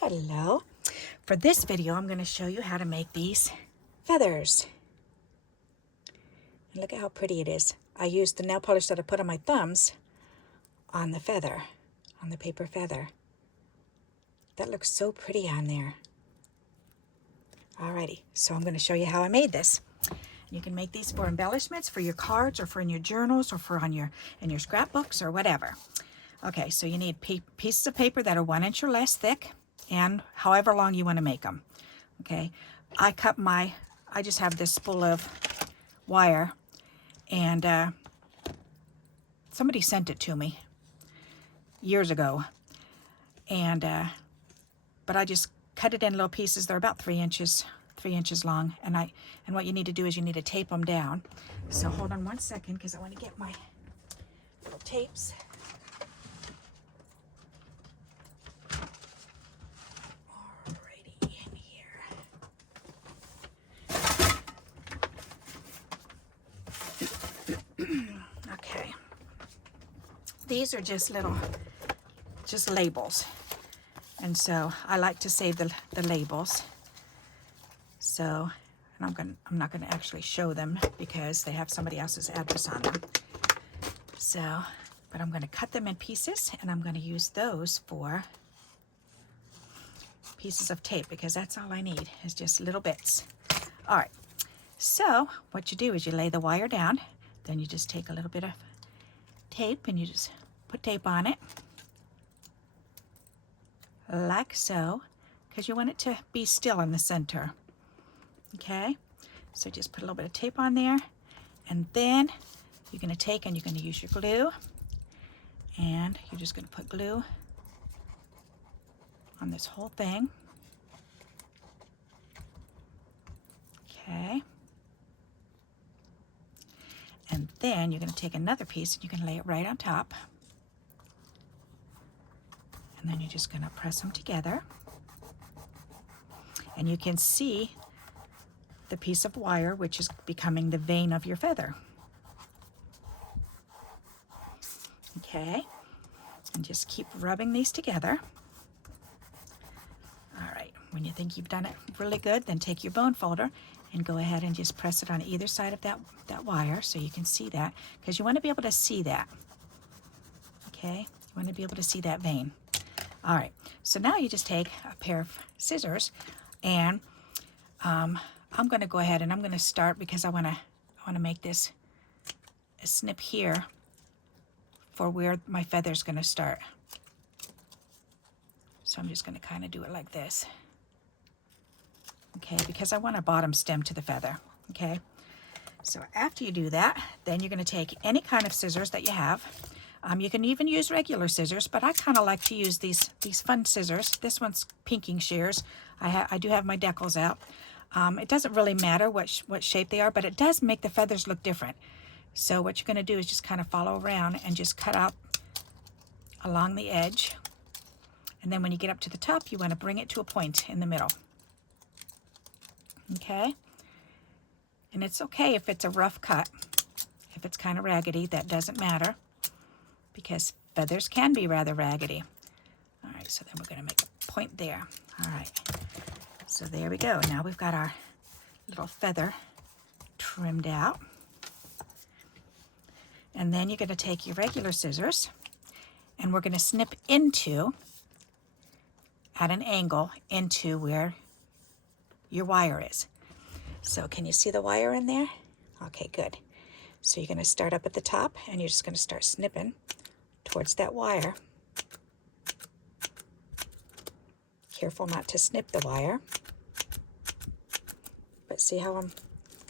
Hello. For this video, I'm going to show you how to make these feathers. And look at how pretty it is. I used the nail polish that I put on my thumbs on the feather, on the paper feather. That looks so pretty on there. Alrighty, so I'm going to show you how I made this. You can make these for embellishments, for your cards, or for in your journals, or for in your scrapbooks, or whatever. Okay, so you need pieces of paper that are 1 inch or less thick, and however long you want to make them. Okay, I just have this spool of wire, and somebody sent it to me years ago, and but I just cut it in little pieces. They're about 3 inches long, and what you need to do is you need to tape them down. So hold on 1 second, because I want to get my little tapes. Alrighty, in here. Okay, these are just labels, and so I like to save the labels. So, and I'm not gonna actually show them because they have somebody else's address on them. So, but I'm gonna cut them in pieces, and I'm gonna use those for pieces of tape, because that's all I need, is just little bits. All right, so what you do is you lay the wire down, then you just take a little bit of tape and you just put tape on it, like so, because you want it to be still in the center. Okay, so just put a little bit of tape on there, and then you're going to take and you're going to use your glue, and you're just going to put glue on this whole thing. Okay, and then you're going to take another piece and you can lay it right on top, and then you're just going to press them together, and you can see the piece of wire which is becoming the vein of your feather. Okay, and just keep rubbing these together. All right, when you think you've done it really good, then take your bone folder and go ahead and just press it on either side of that wire, so you can see that, because you want to be able to see that. Okay, you want to be able to see that vein. All right, so now you just take a pair of scissors, and I'm going to go ahead and I'm going to start, because I want to make this a snip here for where my feather's going to start. So I'm just going to kind of do it like this. Okay, because I want a bottom stem to the feather. Okay, so after you do that, then you're going to take any kind of scissors that you have. You can even use regular scissors, but I kind of like to use these fun scissors. This one's pinking shears. I do have my decals out. It doesn't really matter what shape they are, but it does make the feathers look different. So what you're going to do is just kind of follow around and just cut out along the edge. And then when you get up to the top, you want to bring it to a point in the middle. Okay? And it's okay if it's a rough cut. If it's kind of raggedy, that doesn't matter, because feathers can be rather raggedy. All right, so then we're going to make a point there. All right. So there we go. Now we've got our little feather trimmed out. And then you're going to take your regular scissors, and we're going to snip into, at an angle, into where your wire is. So can you see the wire in there? Okay, good. So you're going to start up at the top, and you're just going to start snipping towards that wire. Careful not to snip the wire. But see how I'm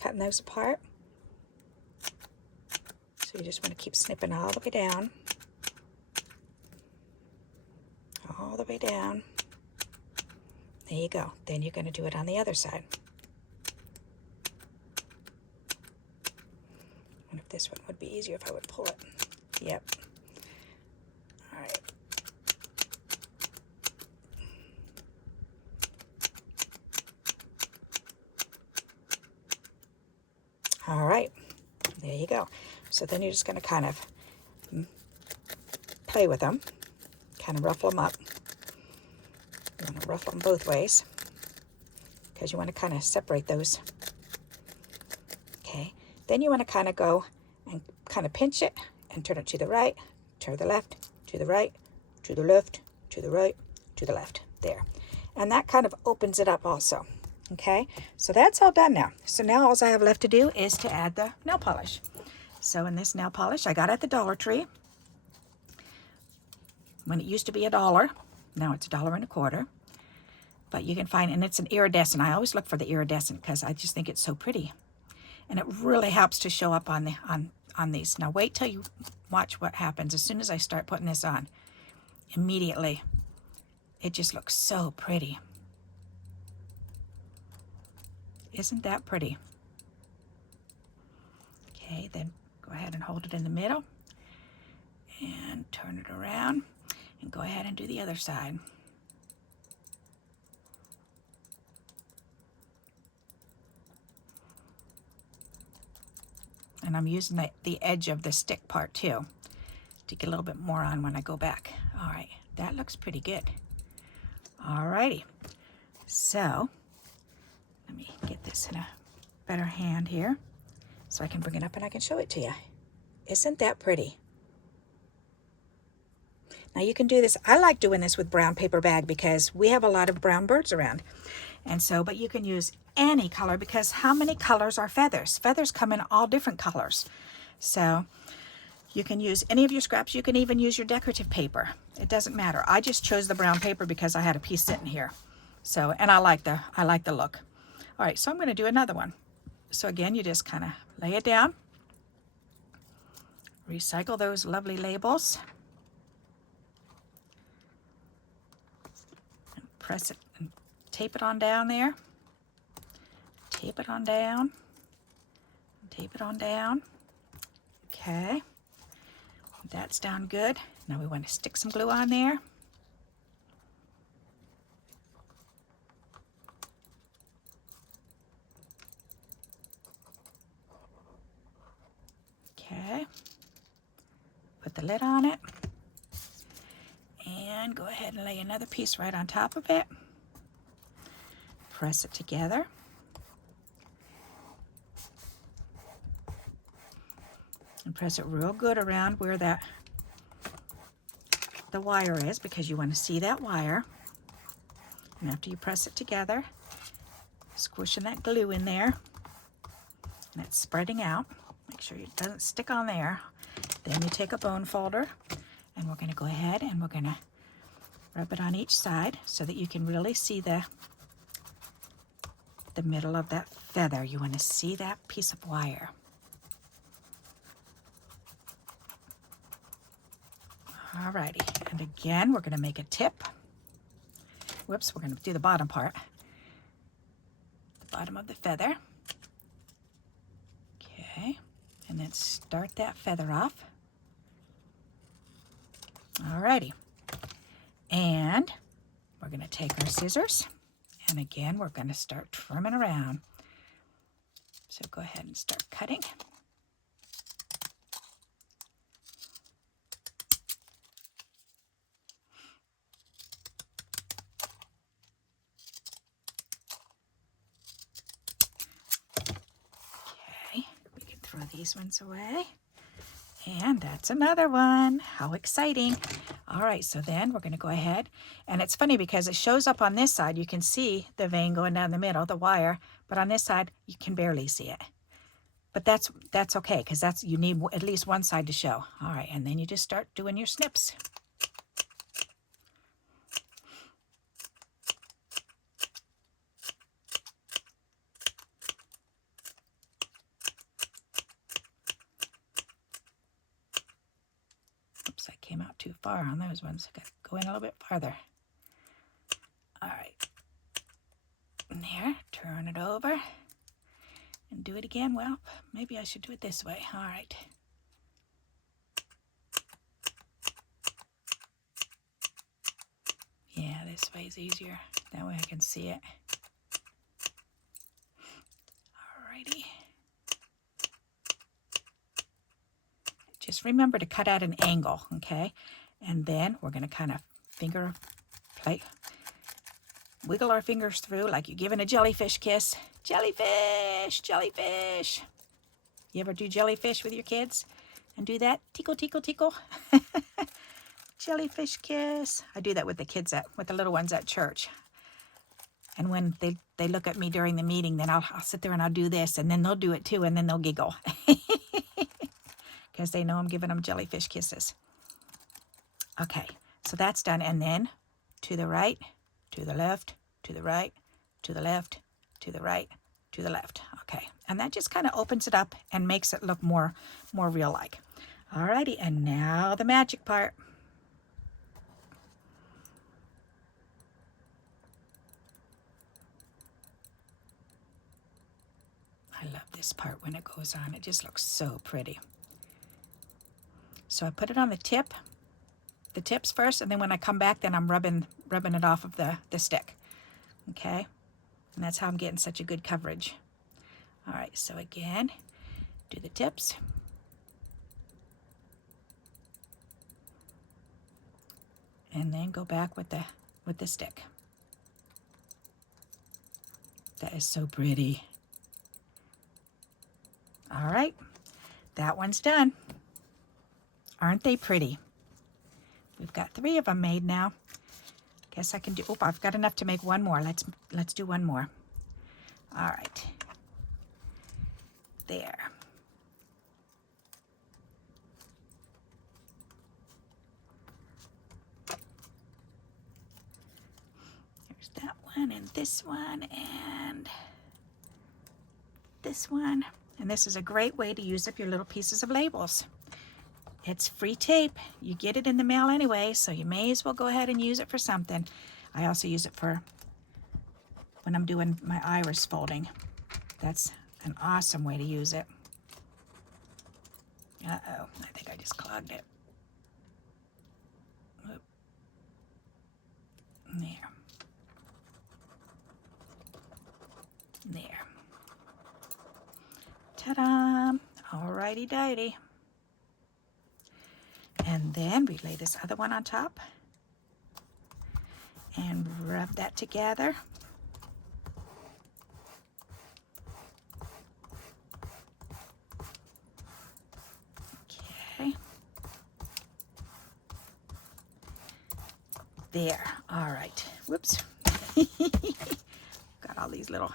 cutting those apart? So you just want to keep snipping all the way down. All the way down. There you go. Then you're going to do it on the other side. I wonder if this one would be easier if I would pull it. Yep. All right. All right, there you go. So then you're just going to kind of play with them, kind of ruffle them up. You want to ruffle them both ways because you want to kind of separate those. Okay, then you want to kind of go and kind of pinch it and turn it to the right, to the left, to the right, to the left, to the right, to the left. There. And that kind of opens it up also. Okay, so that's all done now. So now all I have left to do is to add the nail polish. So in this nail polish I got at the Dollar Tree. When it used to be $1, now it's $1.25. But you can find, and it's an iridescent. I always look for the iridescent because I just think it's so pretty. And it really helps to show up on these. Now wait till you watch what happens. As soon as I start putting this on, immediately, it just looks so pretty. Isn't that pretty? Okay, then go ahead and hold it in the middle and turn it around and go ahead and do the other side. And I'm using the edge of the stick part too to get a little bit more on when I go back. All right, that looks pretty good. All righty, so let me get this in a better hand here so I can bring it up and I can show it to you. Isn't that pretty? Now you can do this. I like doing this with brown paper bag because we have a lot of brown birds around. And so, but you can use any color because how many colors are feathers? Feathers come in all different colors. So you can use any of your scraps. You can even use your decorative paper. It doesn't matter. I just chose the brown paper because I had a piece sitting here. So, and I like the look. All right, so I'm going to do another one. So again, you just kind of lay it down. Recycle those lovely labels. And press it and tape it on down there. Tape it on down. Tape it on down. Okay. That's down good. Now we want to stick some glue on there. Okay. Put the lid on it. And go ahead and lay another piece right on top of it. Press it together. And press it real good around where the wire is because you want to see that wire. And after you press it together, squishing that glue in there, and it's spreading out. Make sure it doesn't stick on there. Then you take a bone folder, and we're going to go ahead and we're going to rub it on each side so that you can really see the middle of that feather. You want to see that piece of wire. Alrighty, and again, we're going to make a tip. Whoops, we're going to do the bottom part. The bottom of the feather. Okay, and then start that feather off. Alrighty, and we're going to take our scissors, and again, we're going to start trimming around. So go ahead and start cutting. Throw these ones away. And that's another one. How exciting. All right, so then we're going to go ahead. And it's funny because it shows up on this side. You can see the vein going down the middle, the wire. But on this side, you can barely see it. But that's okay because you need at least one side to show. All right, and then you just start doing your snips. Oops, I came out too far on those ones. I got to go in a little bit farther. All right. And there, turn it over. And do it again. Well, maybe I should do it this way. All right. Yeah, this way is easier. That way I can see it. Alrighty. Just remember to cut at an angle, okay? And then we're going to kind of finger plate wiggle our fingers through like you're giving a jellyfish kiss. Jellyfish, jellyfish. You ever do jellyfish with your kids and do that? Tickle, tickle, tickle. Jellyfish kiss. I do that with the kids, with the little ones at church. And when they look at me during the meeting, then I'll sit there and I'll do this, and then they'll do it too, and then they'll giggle. Because they know I'm giving them jellyfish kisses. Okay, so that's done. And then to the right, to the left, to the right, to the left, to the right, to the left. Okay, and that just kind of opens it up and makes it look more real-like. Alrighty, and now the magic part. I love this part when it goes on. It just looks so pretty. So I put it on the tips first, and then when I come back, then I'm rubbing it off of the stick. Okay, and that's how I'm getting such a good coverage. All right, so again, do the tips. And then go back with the stick. That is so pretty. All right, that one's done. Aren't they pretty? We've got 3 of them made now. Guess I can do, I've got enough to make one more. Let's do one more. All right. There. There's that one and this one and this one. And this is a great way to use up your little pieces of labels. It's free tape. You get it in the mail anyway, so you may as well go ahead and use it for something. I also use it for when I'm doing my iris folding. That's an awesome way to use it. Uh-oh, I think I just clogged it. Whoop. There. There. Ta-da! Alrighty-dighty. And then we lay this other one on top and rub that together. Okay. There. All right. Whoops. Got all these little...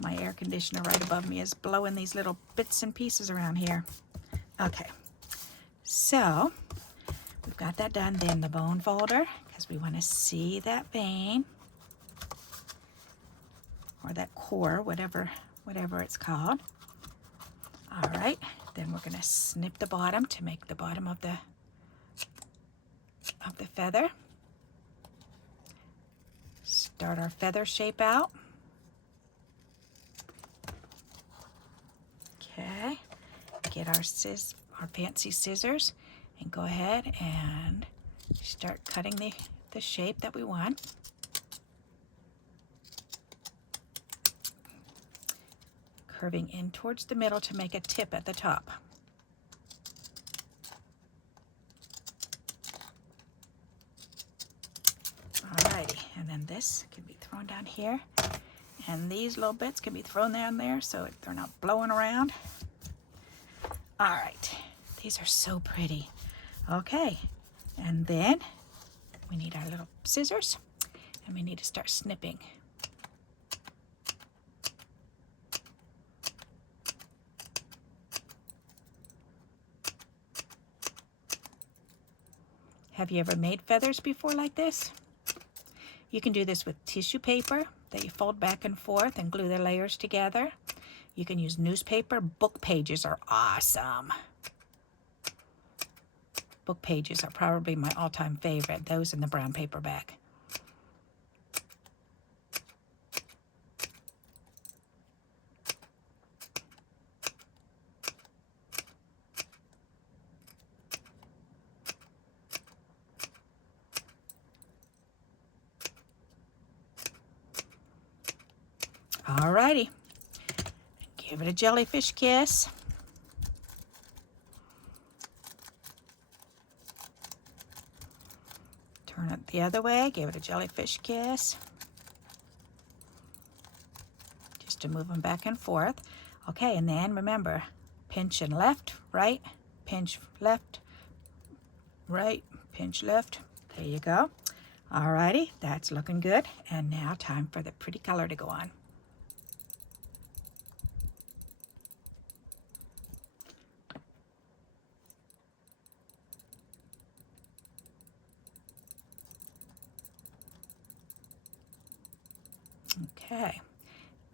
My air conditioner right above me is blowing these little bits and pieces around here. Okay. So, we've got that done. Then the bone folder, because we want to see that vein, or that core, whatever it's called. All right, then we're going to snip the bottom to make the bottom of the feather. Start our feather shape out. Okay, get our fancy scissors and go ahead and start cutting the shape that we want. Curving in towards the middle to make a tip at the top. Alrighty, and then this can be thrown down here, and these little bits can be thrown down there so they're not blowing around. All right, these are so pretty. Okay, and then we need our little scissors, and we need to start snipping. Have you ever made feathers before like this? You can do this with tissue paper that you fold back and forth and glue the layers together. You can use newspaper. Book pages are awesome. Book pages are probably my all-time favorite, those in the brown paperback. Alrighty, give it a jellyfish kiss. Turn it the other way, give it a jellyfish kiss. Just to move them back and forth. Okay, and then remember, pinch and left, right, pinch left, right, pinch left. There you go. Alrighty, that's looking good. And now time for the pretty color to go on. Okay,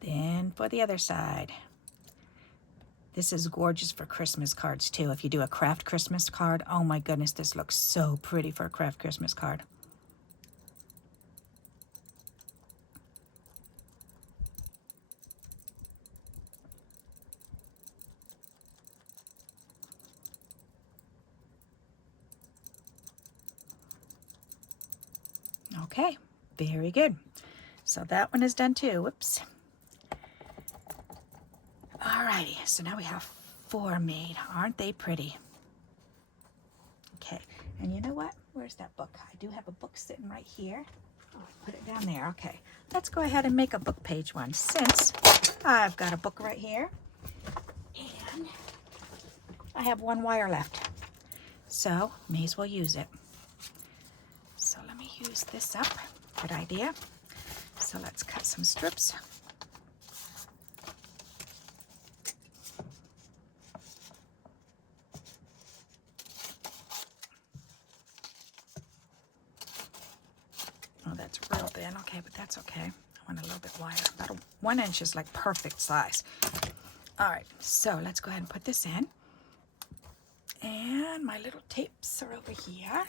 then for the other side. This is gorgeous for Christmas cards too. If you do a craft Christmas card, oh my goodness, this looks so pretty for a craft Christmas card. Okay, very good. So that one is done too. Whoops. Alrighty, so now we have 4 made. Aren't they pretty? Okay, and you know what? Where's that book? I do have a book sitting right here. Oh, put it down there. Okay, let's go ahead and make a book page one since I've got a book right here. And I have 1 wire left. So, may as well use it. So let me use this up. Good idea. So let's cut some strips. Oh, that's real thin. Okay, but that's okay. I want a little bit wider. About 1 inch is like perfect size. All right, so let's go ahead and put this in. And my little tapes are over here.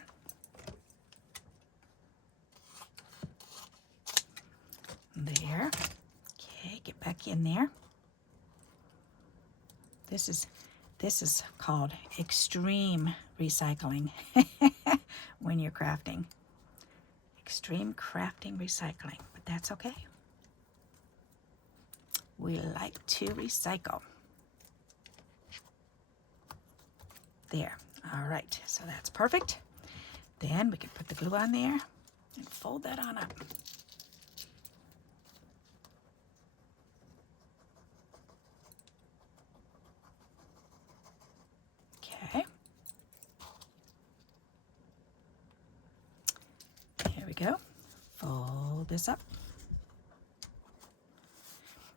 There. Okay, get back in there. This is called extreme recycling when you're crafting. Extreme crafting recycling, but that's okay. We like to recycle. There. All right, so that's perfect. Then we can put the glue on there and fold that on up. Okay. There we go. Fold this up.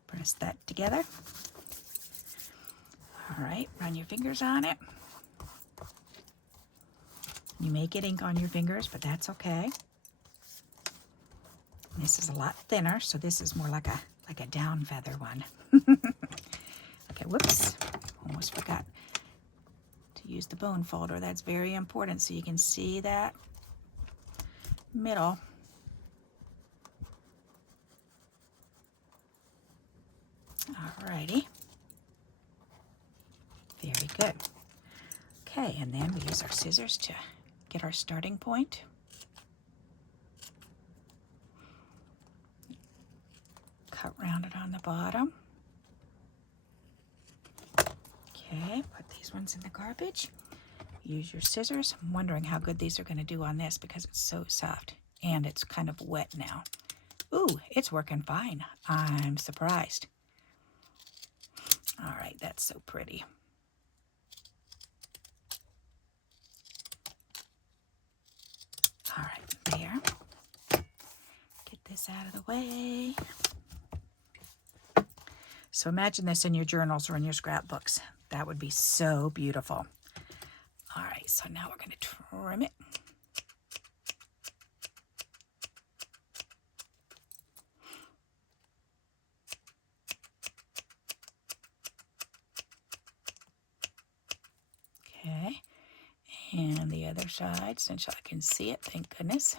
Press that together. All right, run your fingers on it. You may get ink on your fingers, but that's okay. This is a lot thinner, so this is more like a down feather one. Okay, whoops, almost forgot to use the bone folder. That's very important so you can see that middle. Alrighty. Very good. Okay, and then we use our scissors to get our starting point. Cut round it on the bottom. Okay, put these ones in the garbage. Use your scissors. I'm wondering how good these are going to do on this because it's so soft and it's kind of wet now. Ooh, it's working fine. I'm surprised. All right, that's so pretty. All right, there. Get this out of the way. So imagine this in your journals or in your scrapbooks. That would be so beautiful. All right, so now we're going to trim it. Okay, and the other side, since I can see it, thank goodness.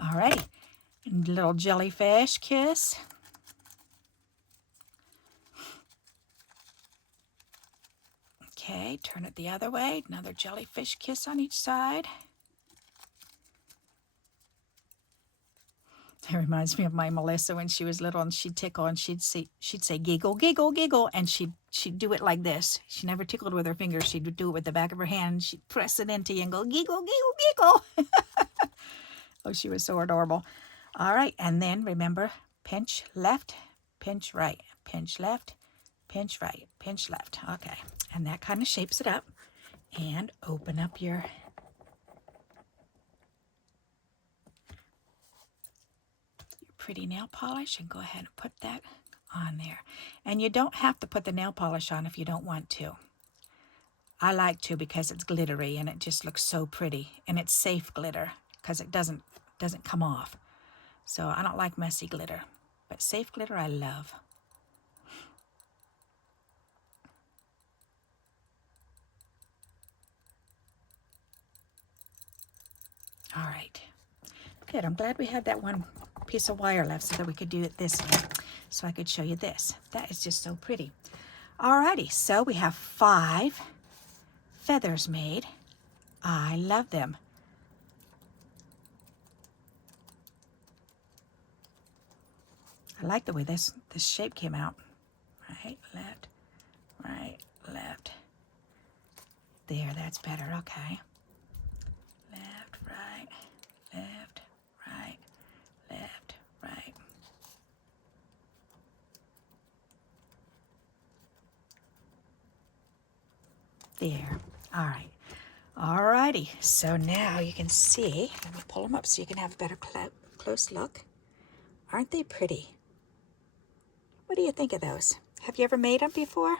All right, little jellyfish kiss. Okay, turn it the other way, another jellyfish kiss on each side. It reminds me of my Melissa when she was little and she'd tickle and she'd say giggle, giggle, giggle, and she'd do it like this. She never tickled with her fingers. She'd do it with the back of her hand. And she'd press it into you and go giggle, giggle, giggle. Oh, she was so adorable. All right, and then remember, pinch left, pinch right, pinch left, pinch right, pinch left. Okay, and that kind of shapes it up. And open up your pretty nail polish and go ahead and put that on there. And you don't have to put the nail polish on if you don't want to. I like to because it's glittery and it just looks so pretty, and it's safe glitter because it doesn't come off. So I don't like messy glitter, but safe glitter I love. All right, good. I'm glad we had that one piece of wire left so that we could do it this way, so I could show you this. That is just so pretty. Alrighty, so we have 5 feathers made. I love them. I like the way this shape came out. Right, left, right, left. There, that's better. Okay. Left, right, left, right, left, right. There. All right. All righty. So now you can see, let me pull them up so you can have a better close look. Aren't they pretty? What do you think of those? Have you ever made them before?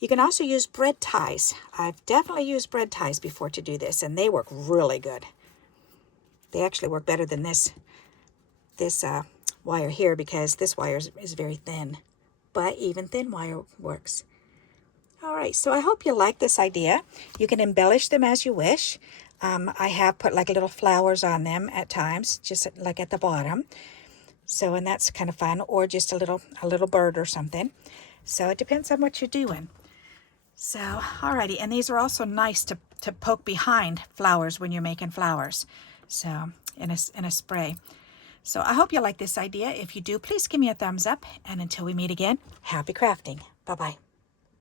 You can also use bread ties. I've definitely used bread ties before to do this, and they work really good. They actually work better than this wire here, because this wire is very thin, but even thin wire works. All right, so I hope you like this idea. You can embellish them as you wish. I have put like little flowers on them at times, just like at the bottom. So, and that's kind of fun, or just a little bird or something. So it depends on what you're doing. So, alrighty, and these are also nice to poke behind flowers when you're making flowers. So, in a spray. So I hope you like this idea. If you do, please give me a thumbs up. And until we meet again, happy crafting. Bye-bye.